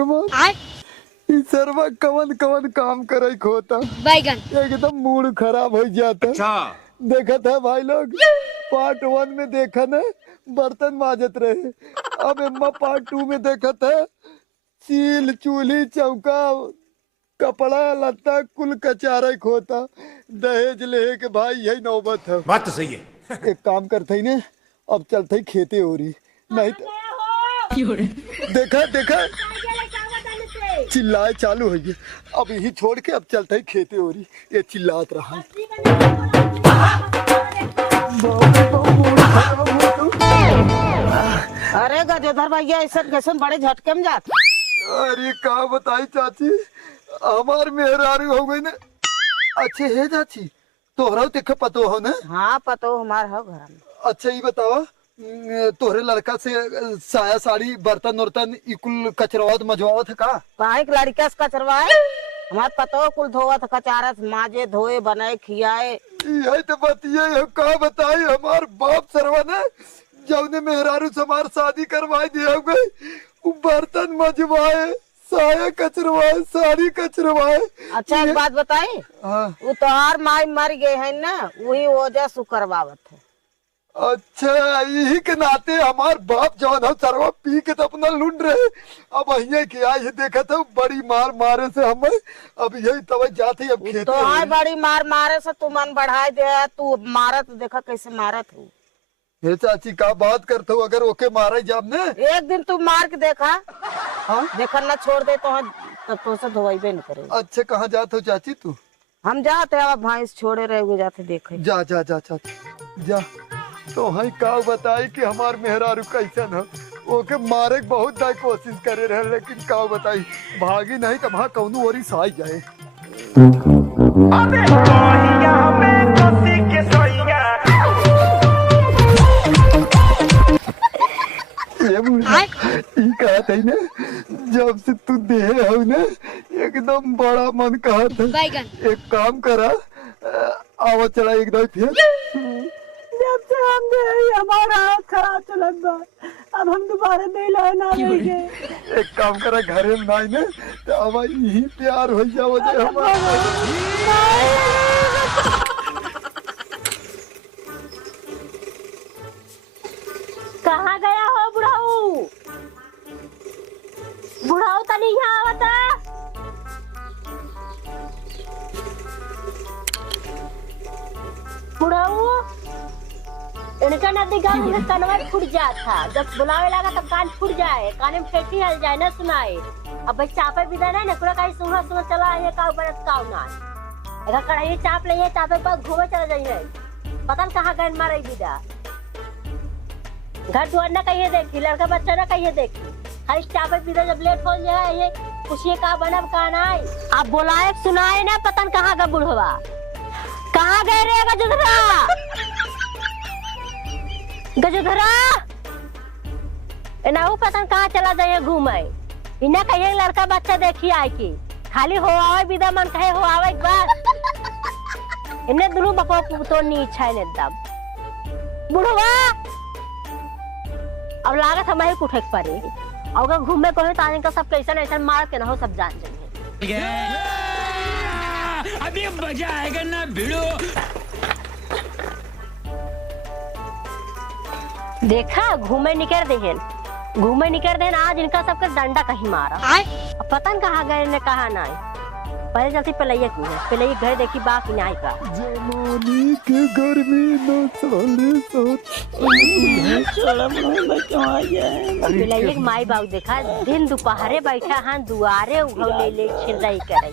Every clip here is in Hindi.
भगवान ई सरवा कवन कवन काम करे खोता बैगन एकदम मूड खराब हो जाता। अच्छा देखा था भाई लोग पार्ट 1 में देखा ना बर्तन माजत रहे, अब एम्मा पार्ट 2 में देखा था चील चूल्ही चौका कपड़ा लत्ता कुल कचारा खोता। दहेज ले के भाई यही नौबत है। बात तो सही है। एक काम करते ही ने अब चलते ही खेते हो रही नहीं तो देखा देखा चिल्लाए चालू हो गई। अब यही छोड़ के अब चलते ही खेते हो रही ये चिल्लात रहा। अरे गजोधर भैया ऐसा कैसे बड़े झटके में जाते। अरे का बताई चाची हमार मेहरारू हो गई ना। अच्छे है चाची तोहरा देखे पतो हो ना। हाँ पतो हमार हो घर में। अच्छा ये बतावा तोहरे लड़का से साया साड़ी बर्तन उर्तन इकुल कचरवावत मजवावत है का। काहे के लड़का से कचरवाए हमार पतो कुल धोवत कचारत माजे धोए बनाए खियाए। यही तो बतिये का बताई हमार बाप सरवा ने जौने मेहरारू से हमार शादी करवाई दिया गई बर्तन मजवाए साया कचरवाए साड़ी कचरवाए। अच्छा एक बात बताए हाँ। वो तोहार माई मर गए है ना वही वजह से करवावत है। अच्छा यही के नाते हमार बाप जवान हो सरवा पी के तो अपना लूट रहे। अब यही क्या ये देखा था बड़ी मार मारे से हमें अब यही तब जाते अब खेते तोहार बड़ी मार मारे से तू मन बढ़ाई दे तू मारत देखा कैसे मारत हूँ। हे चाची का बात करते हो अगर ओके मारे जाब ने एक दिन तू मार के देखा। हाँ? देखा न छोड़ दे तो तब तो से धोइबे नहीं करे। अच्छा कहाँ जाते हो चाची तू। हम जाते अब भैंस छोड़े रहे हुए जाते देखे। जा जा जा चाची जा तो हई का बताई कि हमार मेहरारू कैसन है ओके मारे के बहुत दाई कोशिश करे रहे लेकिन का बताई भागी नहीं तो वहाँ कौनो ओरी साई जाए। कहते ना जब से तू दे हो ना एकदम बड़ा मन कहता बैगन एक काम करा आवा चला एक दो फिर जब से हम गए हमारा हाथ खराब चलत बा अब हम दोबारा नहीं लाना लेंगे। एक काम करा घरे में नहीं ना तो अब यही प्यार हो जाओ जे हमारा। कहाँ गया हो बुढ़ाऊ बुढ़ाऊ तो नहीं आवता। बुढ़ाऊ इनका नदी गाँव में कनवा फूट जाता जब बुलावे लगा तब कान फूट जाए कान में फेंटी हल जाए ना सुनाए। अब भाई चापे बिदा नहीं ना पूरा कहीं सुना सुना चला ये काव बरस काव ना अगर कढ़ाई चाप ले चापे पर घूमे चला जाइए पता नहीं कहाँ गए मारे बिदा घर द्वार ना कहिए देखी लड़का बच्चा ना कहिए देखी हर चापे बिदा जब लेट हो जाए ये पूछिए का बनब का नहीं। अब बुलाए सुनाए ना पता नहीं कहाँ का बुढ़वा कहाँ गए रे गजधरा गजधरा ना वो पता कहाँ चला जाए घूमे इन्हें कहिए लड़का बच्चा देखी आए की खाली हो आवे विदा मन कहे हो आवे बस इन्हें दोनों बको तो नहीं इच्छा है एकदम बुढ़वा अब लागत हमारे कुठे पड़े अगर घूमे को तो आने का सब कैसा ऐसा मार के ना हो सब जान जाएंगे। अभी मजा आएगा ना भिड़ो। देखा घूमे निकल देहन आज इनका सबका डंडा कहीं मारा अब पता नहीं कहाँ गए ने कहा ना पहले चलती पलैया की है पलैया घर देखी बाकी नहीं का जमानी के गर्मी न साले पलैया माई बाबू देखा दिन दोपहरे बैठा हाँ दुआरे उघल ले छिलराई करे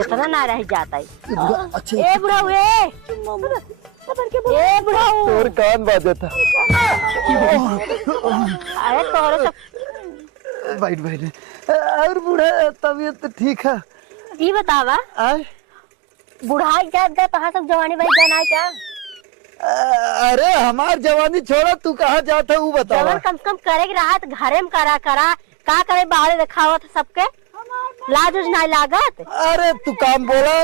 इतना ना रह जाता है। ए बुढ़ाऊ ए बुढ़ाऊ तोर कान बाजता। अरे तोरे सब बैठ बैठ और बूढ़ा तबीयत तो ठीक है। ये बतावा बुढ़ाई क्या दे कहाँ सब जवानी भाई जाना है क्या। अरे हमार जवानी छोड़ा तू कहाँ जाता वो बता। जवान कम से कम करे रहा घरे में करा का करे बाहर दिखावा था सबके लाज उज नहीं लागत। अरे तू काम बोला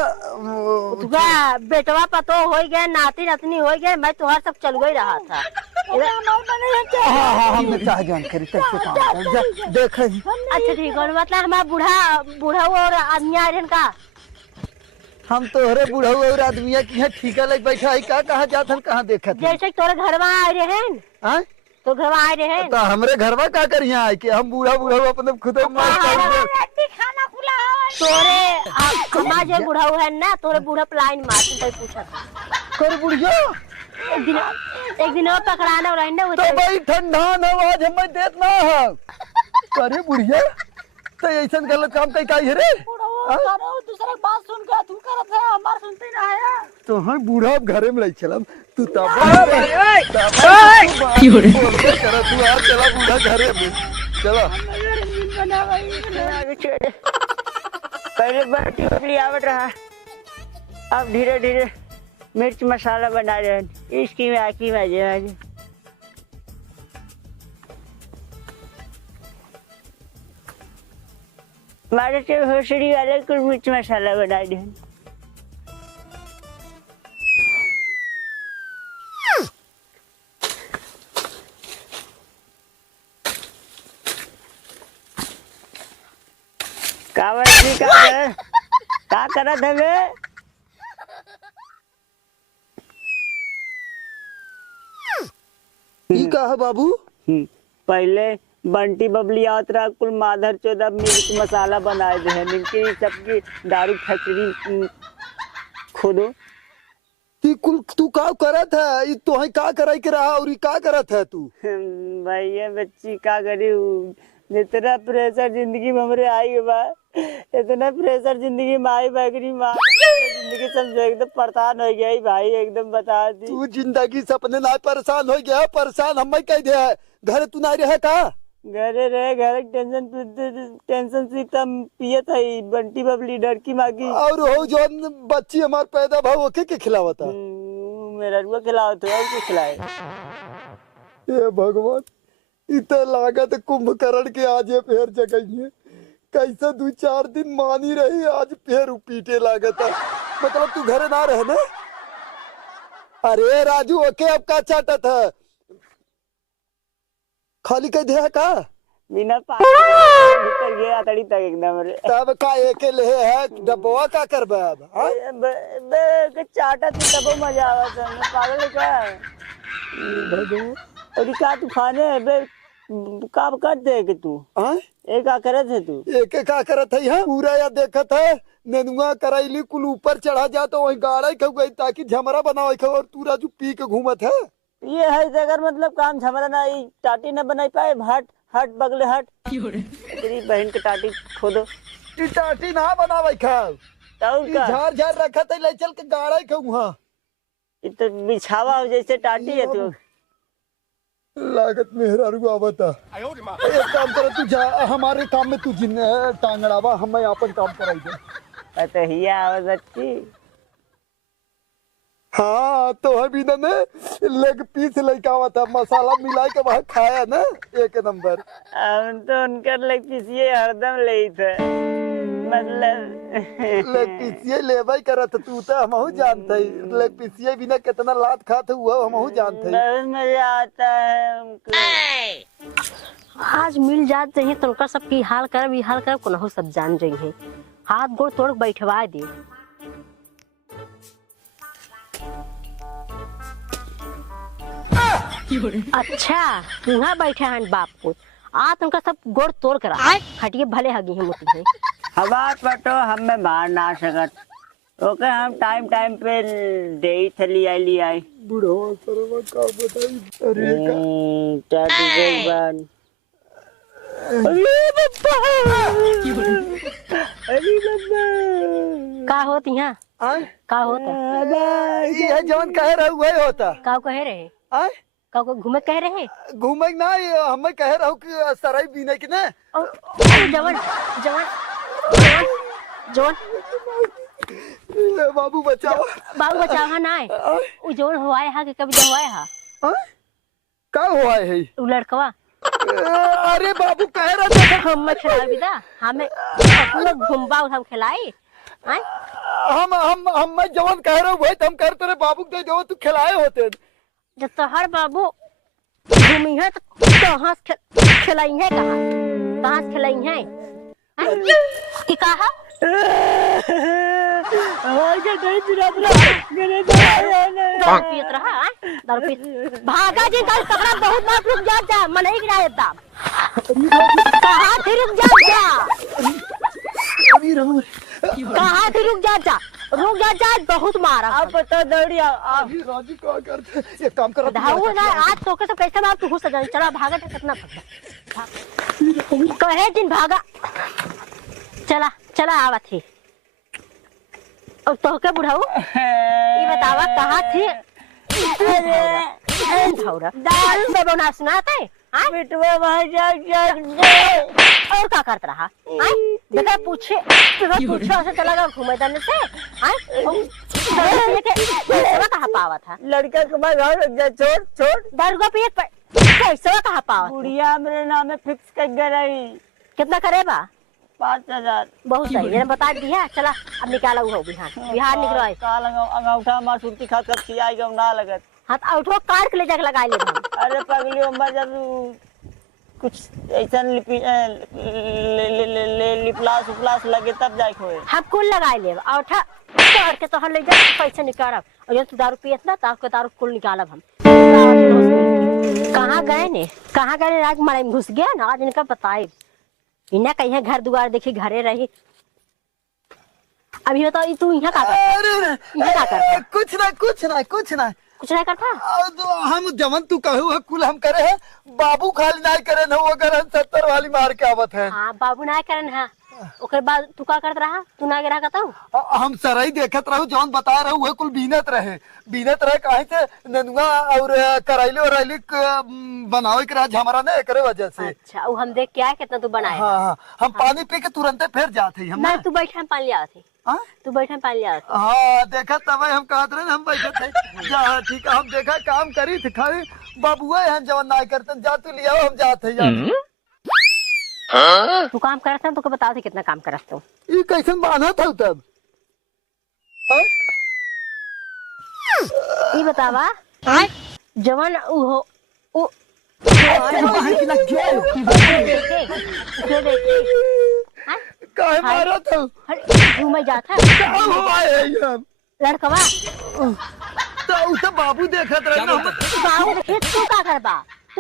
तुका बेटवा पतो हो गए नाती नतनी हो गए मैं तुहार सब चल गई रहा था हमार बने हैं क्या? हाँ हाँ हम चाह जान करी कैसे काम कर जा देख। अच्छा ठीक है, मतलब हमारा बूढ़ा बूढ़ा और आदमी आ रहे का। हम तोहरे बूढ़ा और आदमिया की है ठीका लग बैठा है का कहाँ जात हम कहाँ देखत है? जैसे तोरे घर में आ रहे हैं, हाँ? तो घर में आ रहे हैं तो हमरे घरवा का करिया है कि हम बूढ़ा अपने खुद खाना खुला है। तोरे हमारा जो बूढ़ा है ना, तोरे बूढ़ा प्लाइन मार पूछा था कर बुढ़िया एक दिन और पकड़ाना रहे ना। तो भाई ठंडा नवाज हमें देत ना है। करे बुढ़िया तो ऐसा गलत काम कई काई है रे? दूसरे की बात सुन के तू करत है, हमार सुनते ना है। तो हम बूढ़ा घरे में ले चलम तू तब करा तू आ चला बूढ़ा घरे में चला। पहले बाटी उपली आवट रहा, अब धीरे धीरे मिर्च मसाला बना रहे हैं। इसकी में आकी मजे मजे हमारे से होशरी वाले कुछ मिर्च मसाला बना रहे हैं। कावड़ का करत हवे? ई का है बाबू? पहले बंटी बबली यात्रा कुल माधर चौदह मिर्च मसाला बनाए थे हैं, इनकी सबकी दारू फैक्ट्री खोदो। तू का करत है? ई तो है का कराई के रहा और ई का करत है तू? भैया बच्ची का करी, इतना प्रेशर जिंदगी में हमरे आई बा, इतना प्रेशर जिंदगी में आई बैगरी माँ जिंदगी समझो एकदम परेशान हो गया भाई, एकदम बता दी। तू जिंदगी से अपने ना परेशान हो गया? परेशान हमें कह दे है घर तू ना रहे का? घरे रहे घर टेंशन से तम पिए था बंटी बबली डर की मागी और हो जो बच्ची हमार पैदा भाव ओके के खिलावता मेरा रुआ खिलाओ तो और कुछ खिलाए। हे भगवान इत लागत कुंभकर्ण के आज ये फेर जगह कैसे 2-4 दिन मानी रही आज फेर पीटे लागत है। मतलब तू घरे ना रहे ना? अरे राजू ओके अब का चाटत है खाली कह दे का बिना भीतर गया तड़ी तक एकदम रे। तब का एके ले है डब्बा का करबे अब? चाटा थी तब मजा आवा था, पागल है क्या? भगवान अरे का तू खाने बे काम कर दे कि तू एक का करे थे तू एक का करत है पूरा या देखत है नेनुआ करैली कुल ऊपर चढ़ा जा तो वही गाड़ा खा गई ताकि झमरा बनावे खा और तू राजू पी के घूमत है। ये है अगर मतलब काम झमरा ना टाटी न बनाई पाए हट हट बगले हट तेरी बहन के टाटी खोदो टाटी ना बनावे खा झाड़ झाड़ रखा था ले चल के गाड़ा खा वहाँ तो बिछावा जैसे टाटी है तू लागत मेहरारू आवता। एक काम कर तू जा हमारे काम में तू जिन टांगड़ावा हम अपन काम कराई दे। तो हिया आवती हाँ तो अभी ना लेग पीस लेके आवा था मसाला मिला के वहाँ खाया ना एक नंबर। हम तो उनका लेग पीसिए हरदम ले थे मतलब लेग पीसिए लेवा ही करत तू तो हमहू जानते लेग पीसिए बिना कितना लात खाते हुआ हमहू जानते। बहुत मजा आता है हमको। आज मिल जात चाहिए तो उनका सब की हाल कर कोनहु सब जान जाइए हाथ गोड़ तोड़ बैठवा दे। अच्छा वहाँ बैठे हैं बाप को आज उनका सब गोड़ तोड़ कर हटिए भले हगी है मुझे हवा पटो हमें मार ना सकत ओके हम टाइम टाइम पे दे थली आई आई बूढ़ो सरवा का बताई। अरे टाटी जबान अरे बाबा का होती यहाँ का होता ये जवन कह रहा हुआ होता का कहे रहे आय का घूमे कह रहे घूमे ना हमें कह रहा हूँ कि सराय बीने की ना जवन जवन जवन बाबू बचाओ ना है वो जवन हुआ है कि कभी हुआ है का हुआ है वो लड़कवा अरे बाबू कह रहा था हम खिला विदा हमें अपना घुमबा हम खिलाई हम जवन कह रहा हूँ हम करते रहे बाबू दे दो तू खिलाए होते जब तोहर बाबू घूमी है तो कहाँ से खिलाई है, कहाँ से खिलाई है कि कहा दारू पियत रहा हैं? दारू पी भागा जी कल कपड़ा बहुत बात रुक जा मन ही गिरा एकदम कहाँ थी रुक जा कहाँ थी रुक जा बहुत मारा अब पता दौड़िया आप राजू क्या करते एक काम कर धाऊ ना आज तो के सब कैसे बात तू घुस जा चला भागा था कितना कहे दिन भागा चला चला आवा थी और तो के बुढ़ाऊ ये बतावा कहाँ थी दाल में बना सुनाते बिटवा वहाँ जा और क्या करता रहा देखा पूछे से चला गया घूमे जाने से कहाँ पावा था लड़का के बाद घर जा छोड़ दरगाह पे पैसा कहाँ पावा गुड़िया मेरे नाम में फिक्स कर गई कितना करेबा 5,000 बहुत सही ये बता दिया चला अब निकाला हो बिहार निकलो काल अंगूठा मार सुर्ती खा कर खियाएगा ना लगत हाँ तो औठो काट के ले जाके लगा ले अरे पगली अम्मा जब कुछ ऐसा लिपलास उपलास लगे तब जाए खोए हम कुल लगा ले औठा काट के तो हम ले जाके पैसा निकालब और जब तू दारू पियत ना तो दारू कुल निकालब हम कहाँ गए राज मारे में घुस गया ना आज इनका बताए इन्हें कहीं घर दुआर देखी घरे रही अभी बताओ तू यहाँ का कर कुछ ना कुछ नहीं करता हम जमन तू कहू है कुल हम करे है बाबू खाली नहीं करे न अगर हम 70 वाली मार के आवत है हाँ बाबू ना करन है ओकर बाद तू का करत रहा तू ना गिरा कहता हम सरई देखत रहू जौन बता रहू है कुल बीनत रहे काहे से ननुआ और करैले और रैली बनावे के राज हमारा ने एकरे वजह से अच्छा वो हम देख के आए कितना तू बनाए हाँ हम पानी पी के तुरंत फिर जाते हम ना तू बैठे हम पानी ले आते तू बैठे हम पानी ले आते हाँ देखा तब हम कहत रहे हम बैठे थे ठीक है हम देखा काम करी थे खाली बाबुआ हम जवन ना करते जा तू लिया हम जाते तू काम करत है तो बता दे कितना काम करत तू ये कैसे बांधा था तब ये बतावा जवन वो काहे मारा था घूमे जाता लड़कवा तो उसे बाबू देखत रहे ना बाबू देखे तू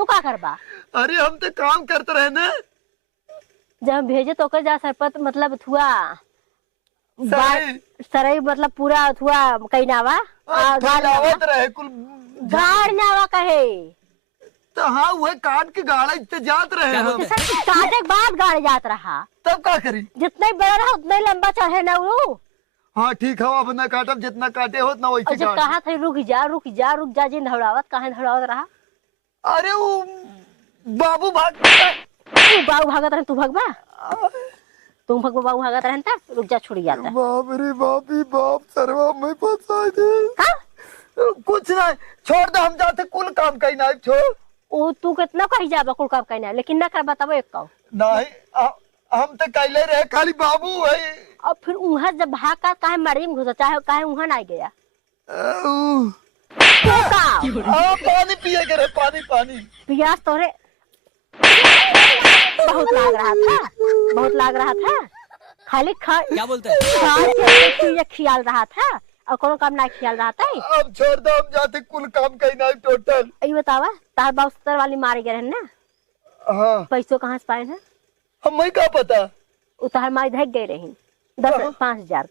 का करबा अरे हम तो काम करते रहे ना जब भेजे तो कर जा सरपत मतलब थुआ सरई मतलब पूरा थुआ कहीं नावा गाड़ावत रहे कुल गाड़ नावा कहे तो हाँ वह काट के गाड़ा इतने जात रहे हम काटे के बाद गाड़ जात रहा तब क्या करी जितना ही बड़ा रहा उतना ही लंबा चढ़े ना वो हाँ ठीक है अब ना काटब जितना काटे हो ना वैसे जब कहा था रुक जा जी धड़ावत कहाँ धड़ावत रहा अरे वो बाबू भागत रहे तू भगवा तुम भगवा बाबू भागत रहे रुक जा छुड़ी जाता बाप रे बाप सरवा में फंसा दे कुछ नहीं छोड़ दे हम जाते कुल काम कहीं ना छोड़ ओ तू कितना कही जाबा कुल काम कहना लेकिन ना कर बताबो एक कहो नहीं हम तो कैले रहे खाली बाबू है और फिर उहाँ जब भाग का काहे मरी में घुसा चाहे काहे उहाँ ना गया पानी पिए करे पानी प्यास तोरे बहुत लाग रहा था खाली क्या बोलते हैं ख्याल रहा था और कोनो काम ना ख्याल रहा था अब छोड़ दो हम जाते कुल काम कहीं ना टोटल ये बतावा तार बाबू 70 वाली मारे गए ना हाँ पैसों कहाँ से पाए हैं हमें क्या पता उतार मारी धक गए रही 5,000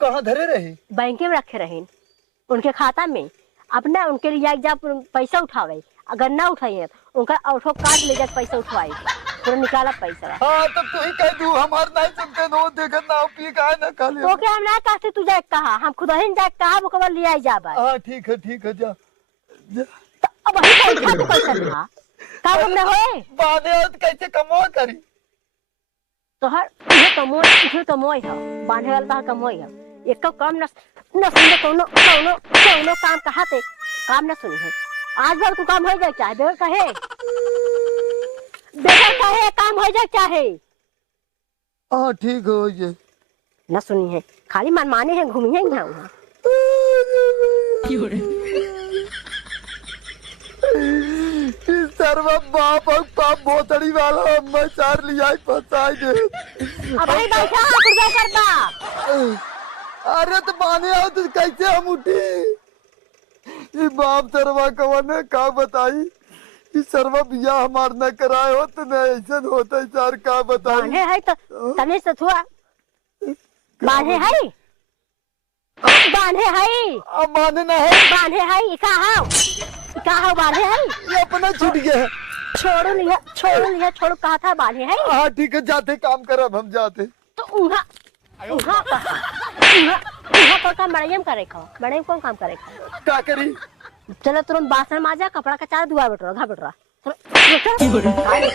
कहाँ धरे रही बैंक में रखे रहे उनके खाता में अपना उनके लिए जब पैसा उठावे अगर ना उठाइए उनका ऑटो कार्ड ले जाकर पैसा उठवाई पूरा निकाला पैसा हाँ तब तू ही कह दू हमार नहीं सुनते नो देखा ना पी का ना खाली तो क्या हम ना कहते तू जाए कहा हम खुद ही जाए कहा वो कब ले आई जाबा हाँ ठीक है जा तो अब वही पैसा तो पैसा था का हमने होए बाने और कैसे कमा करी तो हर ये कमोई है बांधे वाला कमोई है एक काम न सुने कोनो काम कहाते काम न सुनी है आज बार तू काम हो जाए चाहे बेगर कहे काम हो जाए चाहे हाँ ठीक हो ये न सुनी है खाली मनमाने हैं घूमी है यहाँ इस सरवा बाप और पाप बोतड़ी वाला मैं चार लिया फंसाई दे। अब भाई बैठा कुर्बा करता। अरे तो पानी आओ तो कैसे हम उठी? ये बाप सरवा कवन का बताई? ये सरवा बिया हमार न कराए हो तो न ऐसा होता है चार का बताई? बांधे है तो तने से थुआ बांधे है बांधे है अब माने ना है। बांधे है का हो बांधे है ये अपना छूट गया। छोड़ो लिया छोड़ो कहा था बांधे है। हाँ ठीक है जाते काम करब हम जाते। तो उहा कौन काम मड़ियम करे खो मड़ियम कौन काम करे खो क्या करी? चलो तुरंत बासन माजा कपड़ा का चार धुआ बेटरा घा बेटरा खाली